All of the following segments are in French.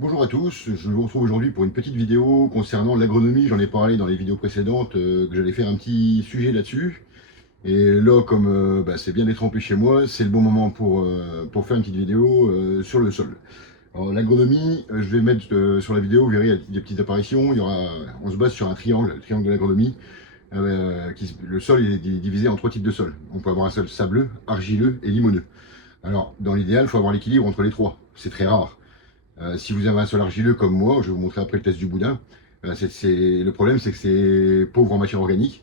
Bonjour à tous, je vous retrouve aujourd'hui pour une petite vidéo concernant l'agronomie. J'en ai parlé dans les vidéos précédentes, que j'allais faire un petit sujet là-dessus. Et là, comme c'est bien détrempé chez moi, c'est le bon moment pour faire une petite vidéo sur le sol. Alors l'agronomie, je vais mettre sur la vidéo, vous verrez, il y a des petites apparitions. On se base sur un triangle, le triangle de l'agronomie. Le sol est divisé en trois types de sols. On peut avoir un sol sableux, argileux et limoneux. Alors, dans l'idéal, il faut avoir l'équilibre entre les trois. C'est très rare. Si vous avez un sol argileux comme moi, je vais vous montrer après le test du boudin. Le problème, c'est que c'est pauvre en matière organique.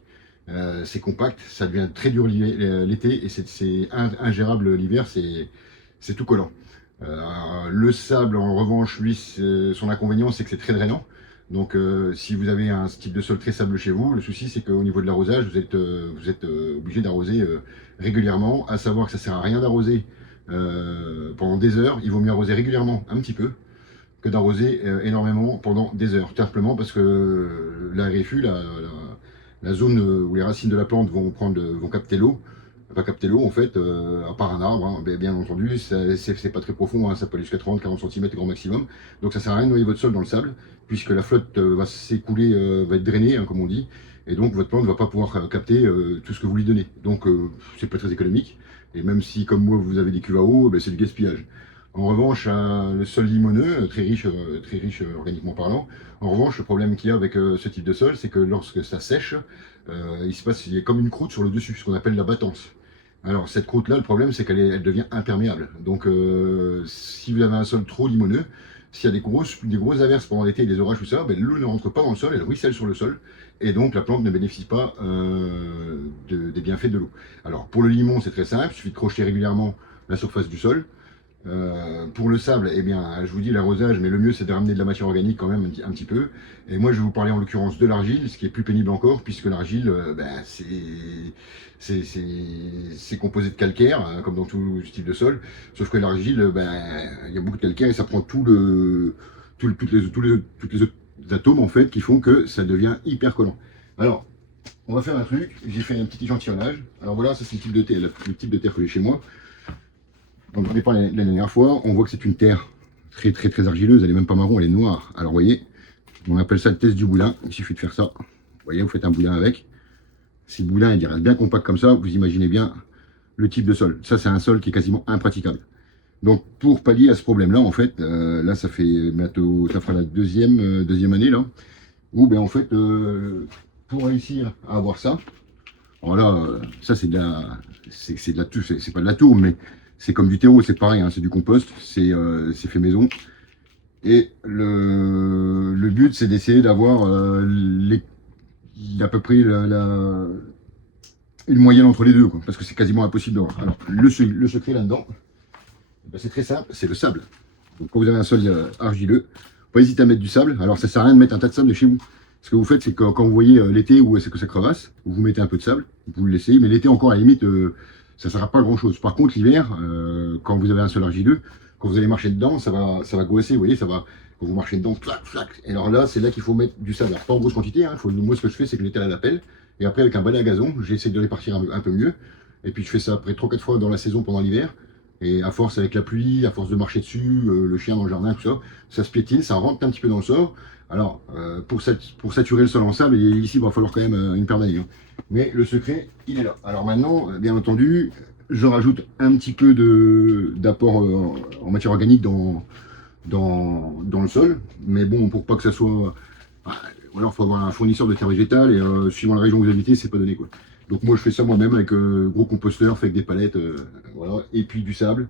C'est compact, ça devient très dur l'été et c'est ingérable l'hiver, c'est tout collant. Le sable, en revanche, lui, son inconvénient, c'est que c'est très drainant. Donc, si vous avez un type de sol très sableux chez vous, le souci, c'est qu'au niveau de l'arrosage, vous êtes obligé d'arroser régulièrement. À savoir que ça sert à rien d'arroser pendant des heures. Il vaut mieux arroser régulièrement un petit peu que d'arroser énormément pendant des heures. Tout simplement parce que la RFU, la zone où les racines de la plante vont capter l'eau, va capter l'eau en fait, à part un arbre, hein, bien entendu, c'est pas très profond, hein, ça peut aller jusqu'à 30-40 cm grand maximum. Donc ça sert à rien de noyer votre sol dans le sable, puisque la flotte va s'écouler, va être drainée, hein, comme on dit, et donc votre plante ne va pas pouvoir capter tout ce que vous lui donnez. Donc c'est pas très économique, et même si comme moi vous avez des cuves à eau, c'est du gaspillage. En revanche, le sol limoneux, très riche organiquement parlant, en revanche, le problème qu'il y a avec ce type de sol, c'est que lorsque ça sèche, il y a comme une croûte sur le dessus, ce qu'on appelle la battance. Alors, cette croûte-là, le problème, c'est elle devient imperméable. Donc, si vous avez un sol trop limoneux, s'il y a des grosses averses pendant l'été, des orages, tout ça, l'eau ne rentre pas dans le sol, elle ruisselle sur le sol, et donc la plante ne bénéficie pas des bienfaits de l'eau. Alors, pour le limon, c'est très simple, il suffit de crocheter régulièrement la surface du sol. Pour le sable, eh bien, je vous dis l'arrosage, mais le mieux c'est de ramener de la matière organique quand même un petit peu. Et moi, je vais vous parler en l'occurrence de l'argile, ce qui est plus pénible encore, puisque l'argile, c'est composé de calcaire, hein, comme dans tout type de sol. Sauf que l'argile, il y a beaucoup de calcaire et ça prend toutes les autres atomes en fait qui font que ça devient hyper collant. Alors, on va faire un truc. J'ai fait un petit échantillonnage. Alors voilà, ça c'est le type de terre, le type de terre que j'ai chez moi. Donc, j'en ai parlé la dernière fois, on voit que c'est une terre très argileuse, elle est même pas marron, elle est noire. Alors vous voyez, on appelle ça le test du boulin, il suffit de faire ça. Vous voyez, vous faites un boulin avec. Si le boulin il reste bien compact comme ça, vous imaginez bien le type de sol. Ça c'est un sol qui est quasiment impraticable. Donc pour pallier à ce problème-là, en fait, là ça fait bientôt, ça fera la deuxième année là, où en fait, pour réussir à avoir ça, alors là, ça c'est de la, c'est de la, c'est pas de la tourbe, mais c'est comme du terreau, c'est pareil, hein, c'est du compost, c'est fait maison. Et le but, c'est d'essayer d'avoir à peu près une moyenne entre les deux, quoi, parce que c'est quasiment impossible d'avoir. Alors, le secret là-dedans, c'est très simple, c'est le sable. Donc, quand vous avez un sol argileux, pas hésiter à mettre du sable. Alors, ça sert à rien de mettre un tas de sable de chez vous. Ce que vous faites, c'est que quand vous voyez l'été où c'est que ça crevasse, vous mettez un peu de sable, vous le laissez, mais l'été encore à la limite, ça ne sert à pas à grand chose. Par contre, l'hiver, quand vous avez un sol argileux, quand vous allez marcher dedans, ça va goasser, vous voyez, ça va, quand vous marchez dedans, flac, flac. Et alors là, c'est là qu'il faut mettre du sable. Alors, pas en grosse quantité, hein, moi, ce que je fais, c'est que je l'étale à la pelle, et après, avec un balai à gazon, j'essaie de répartir un peu mieux. Et puis, je fais ça après 3-4 fois dans la saison pendant l'hiver. Et à force, avec la pluie, à force de marcher dessus, le chien dans le jardin, tout ça, ça se piétine, ça rentre un petit peu dans le sol. Alors, pour saturer le sol en sable, ici, il va falloir quand même une paire d'années, hein. Mais le secret, il est là. Alors maintenant, bien entendu, je rajoute un petit peu d'apport en matière organique dans le sol. Mais bon, pour pas que ça soit... Ou alors, il faut avoir un fournisseur de terre végétale et suivant la région où vous habitez, c'est pas donné, quoi. Donc moi, je fais ça moi-même avec gros composteur fait avec des palettes, voilà, et puis du sable.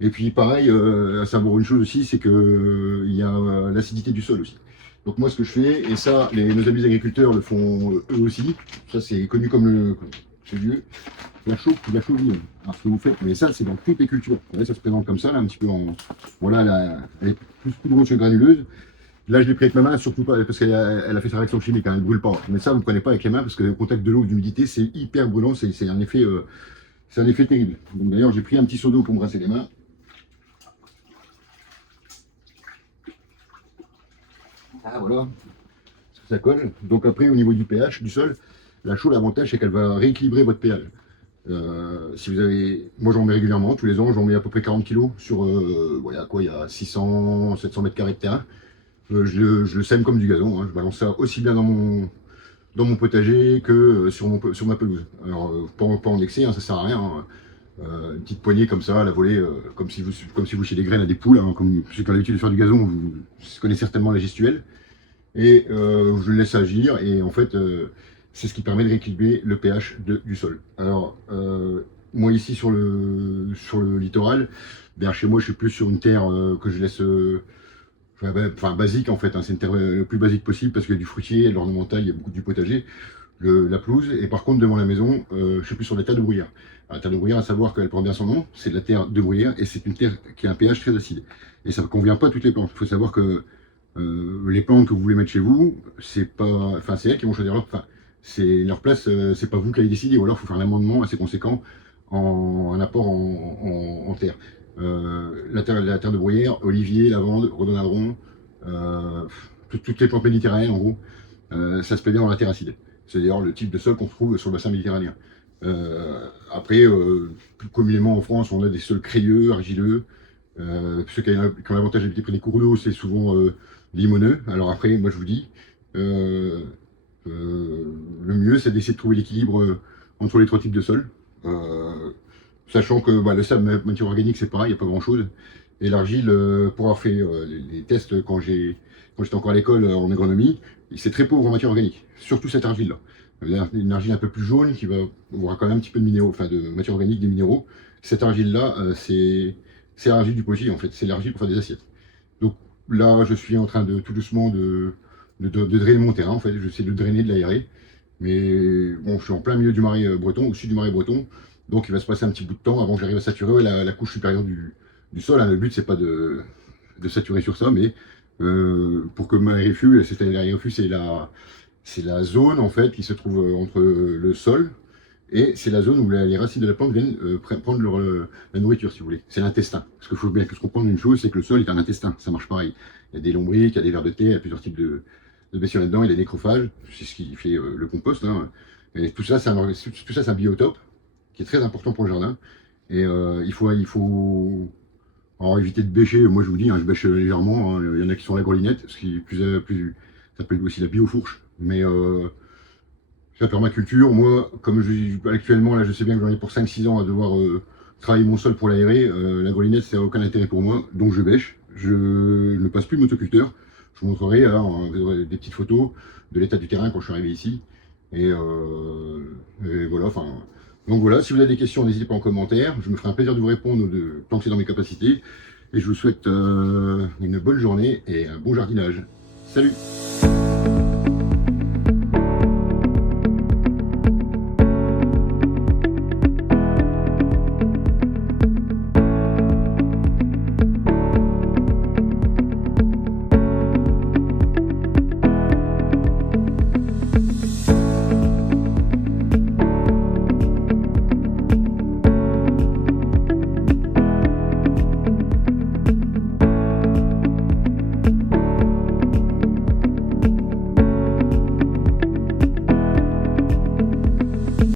Et puis pareil, à savoir une chose aussi, c'est que il y a l'acidité du sol aussi. Donc moi, ce que je fais, et ça, nos amis agriculteurs le font eux aussi, ça c'est connu comme c'est vieux, la chauvine. Alors ce que vous faites, mais ça c'est dans toutes les cultures. Vous voyez, ça se présente comme ça, là, un petit peu en, voilà, elle est plus poudreuse que granuleuse. Là, je l'ai pris avec ma main, surtout pas parce qu'elle a fait sa réaction chimique, hein, elle ne brûle pas. Mais ça, vous ne prenez pas avec les mains parce que au contact de l'eau ou d'humidité, c'est hyper brûlant, c'est un effet terrible. Donc d'ailleurs, j'ai pris un petit seau d'eau pour me brasser les mains. Ah voilà, ça colle. Donc après, au niveau du pH du sol, la chaux, l'avantage, c'est qu'elle va rééquilibrer votre pH. si vous avez, moi j'en mets régulièrement, tous les ans j'en mets à peu près 40 kg sur, voilà quoi, il y a 600, 700 mètres carrés de terrain. Je le sème comme du gazon, hein. Je balance ça aussi bien dans mon potager que sur ma pelouse. Alors pas en excès, hein, ça sert à rien, hein. Une petite poignée comme ça à la volée, comme si vous chiez des graines à des poules, hein, comme ceux qui ont l'habitude de faire du gazon, vous connaissez certainement la gestuelle. Et je le laisse agir, et en fait c'est ce qui permet de rééquilibrer le pH du sol. Alors moi ici sur le littoral, derrière chez moi je suis plus sur une terre que je laisse enfin basique en fait, hein. C'est une terre le plus basique possible parce qu'il y a du fruitier, de l'ornemental, il y a beaucoup du potager, la pelouse. Et par contre devant la maison, je suis plus sur des terres de bruyère. Alors, la terre de bruyère, à savoir qu'elle prend bien son nom, c'est de la terre de bruyère, et c'est une terre qui a un pH très acide. Et ça ne convient pas à toutes les plantes. Il faut savoir que les plantes que vous voulez mettre chez vous, c'est pas, enfin c'est elles qui vont choisir c'est leur place, c'est pas vous qui allez décider. Ou alors il faut faire un amendement assez conséquent en apport en terre. La terre de bruyère, olivier, lavande, rhododendron, toutes les plantes méditerranéennes en gros, ça se plaît bien dans la terre acide. C'est d'ailleurs le type de sol qu'on trouve sur le bassin méditerranéen. Après, plus communément en France, on a des sols crayeux, argileux. Ceux qui ont l'avantage d'habiter près des cours d'eau, c'est souvent limoneux. Alors après, moi je vous dis, le mieux c'est d'essayer de trouver l'équilibre entre les trois types de sols. Sachant que bah, le sable, matière organique, c'est pareil, il n'y a pas grand chose. Et l'argile, pour avoir fait les tests quand j'étais encore à l'école en agronomie, c'est très pauvre en matière organique, surtout cette argile-là. Une argile un peu plus jaune qui va avoir quand même un petit peu de minéraux, enfin de matière organique, des minéraux. Cette argile-là, c'est l'argile du potier en fait, c'est l'argile pour faire des assiettes. Donc là, je suis en train de tout doucement de drainer mon terrain en fait, j'essaie de drainer, de l'aérer. Mais bon, je suis en plein milieu du marais breton, au sud du marais breton, donc il va se passer un petit bout de temps avant que j'arrive à saturer la couche supérieure du sol, hein. Le but c'est pas de saturer sur ça, mais pour que l'aérifus, c'est la zone en fait qui se trouve entre le sol, et c'est la zone où les racines de la plante viennent prendre la nourriture, si vous voulez. C'est l'intestin. Parce qu'il faut bien que je comprenne une chose, c'est que le sol est un intestin, ça marche pareil. Il y a des lombriques, il y a des vers de terre, il y a plusieurs types de bestioles là-dedans, il y a des nécrophages, c'est ce qui fait le compost, hein. Et tout ça, c'est un biotope qui est très important pour le jardin. Et il faut alors, éviter de bêcher. Moi je vous dis, hein, je bêche légèrement, hein. Il y en a qui sont à la grelinette, ce qui est plus ça s'appelle aussi la biofourche. Mais la permaculture, moi, comme actuellement, là, je sais bien que j'en ai pour 5-6 ans à devoir travailler mon sol pour l'aérer. La grelinette, ça n'a aucun intérêt pour moi, donc je bêche. Je ne passe plus de motoculteur. Je vous montrerai alors des petites photos de l'état du terrain quand je suis arrivé ici. Et voilà, enfin. Donc voilà, si vous avez des questions, n'hésitez pas en commentaire. Je me ferai un plaisir de vous répondre tant que c'est dans mes capacités. Et je vous souhaite une bonne journée et un bon jardinage. Salut!